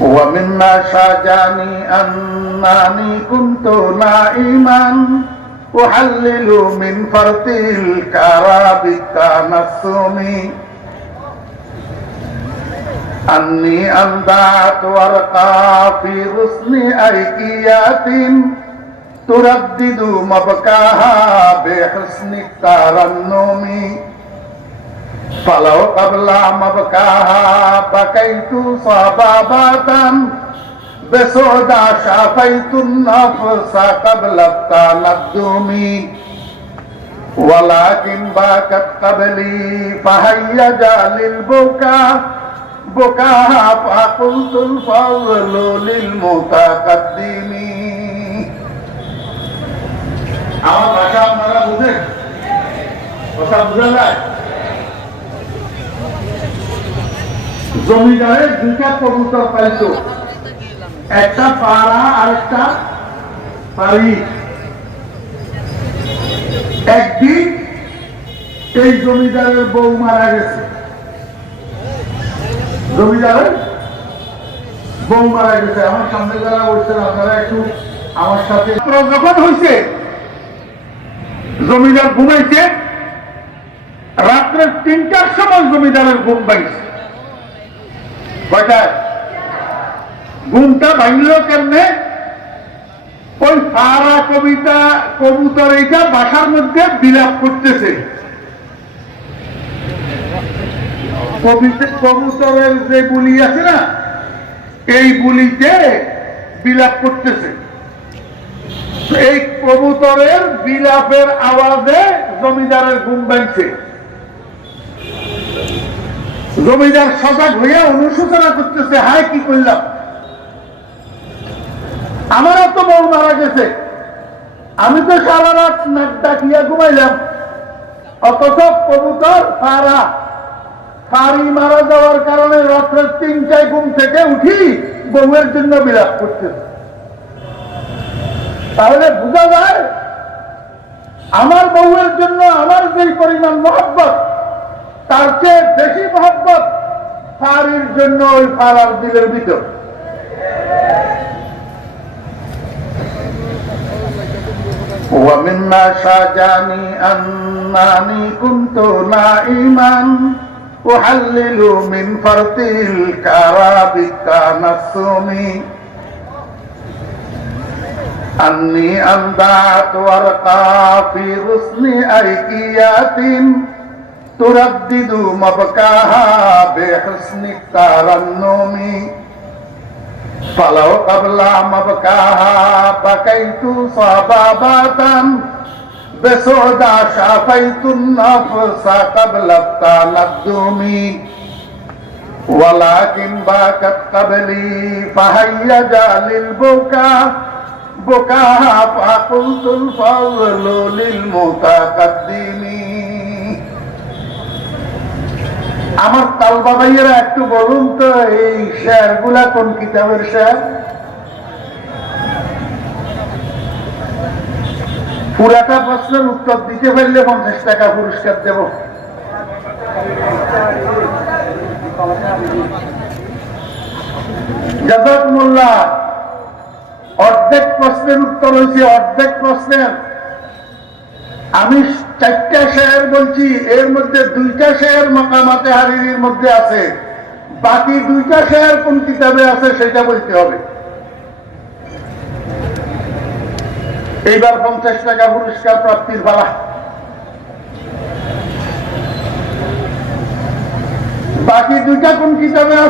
ومما شاجاني أنني كنت نائما أحلل من فرط الكرى بالتنسم أني أنبعت ورقا في غصن أيكيات تردد مبكاها بحسن الترنم فلو قبل مبكاها بكيت صبابة بسعدى شافيت النفس قبل التندم ولكن باكت قبلي فهيج للبكاء بكاها فقلت الفضل للمتقدم আমার ভাষা আপনারা বুঝেন? কথা বুঝা যায়? জমিদারের দুইটা কবুতর পাইত, একটা পাড়া আর একটা পাড়ি। একদিন এই জমিদারের বউ মারা গেছে, জমিদারের বউ মারা গেছে। আমার সামনে যারা বলছেন আপনারা একটু আমার সাথে। যখন হয়েছে জমিদার ঘুমাইছে, রাত্রে ৩টার সময় জমিদারের ঘুম ভাঙছে। কয়টায়? ঘুমটা ভাঙল কেমনে? ওই সারা কবুতর এইটা বাসার মধ্যে বিলাপ করতেছে। কবুতরের যে বুলি আছে না, এই বুলিতে বিলাপ করতেছে। এই কবুতরের বিলাপের আওয়াজে জমিদারের ঘুম ভাঙছে। জমিদার সজাগ হইয়া অনুশোচনা করতেছে, হায় কি করলাম, আমারও তো বউ মারা গেছে, আমি তো সারা রাত নাক ডাকিয়া ঘুমাইলাম, অথচ কবুতর ফাড়ি মারা যাওয়ার কারণে রাত্রের ৩টায় ঘুম থেকে উঠি বউয়ের জন্য বিলাপ করতেছে। তাহলে বোঝা যায় আমার বউয়ের জন্য আমার যে পরিমাণ মহব্বত, তার চেয়ে বেশি মহব্বত ফাড়ির জন্য ওই ফাড়ার দিলের ভিতর। ومما شاجاني أنني كنت نائما أحلل من فرط الكرى بالتنسم أني أنبعت ورقا في غصن أيكيات تردد مبكاها بحسن الترنم فلو قبل مبكاها بكيت صبابة بسعدى شافيت النفس قبل التندم ولكن باكت قبلي فهيج للبكاء بكاها فقلت الفضل للمتقدم। আমার তালবা ভাইয়েরা একটু বলুন তো, এই শেয়ার গুলা কোন কিতাবের শেয়ার? পুরাটা প্রশ্নের উত্তর দিতে পারলে 50 টাকা পুরস্কার দেব। জাযাকুমুল্লাহ। অর্ধেক প্রশ্নের উত্তর হয়েছে, অর্ধেক প্রশ্নের আমি 4টা শেয়ার বলছি, এর মধ্যে 2টা শেয়ার মাকামাতে হারিরির মধ্যে আছে, বাকি 2টা শেয়ার কোন কিতাবে আছে সেটা বলতে হবে। এইবার 50 টাকা পুরস্কার প্রাপ্তির পালা। বাকি 2টা কোন কিতাবে আছে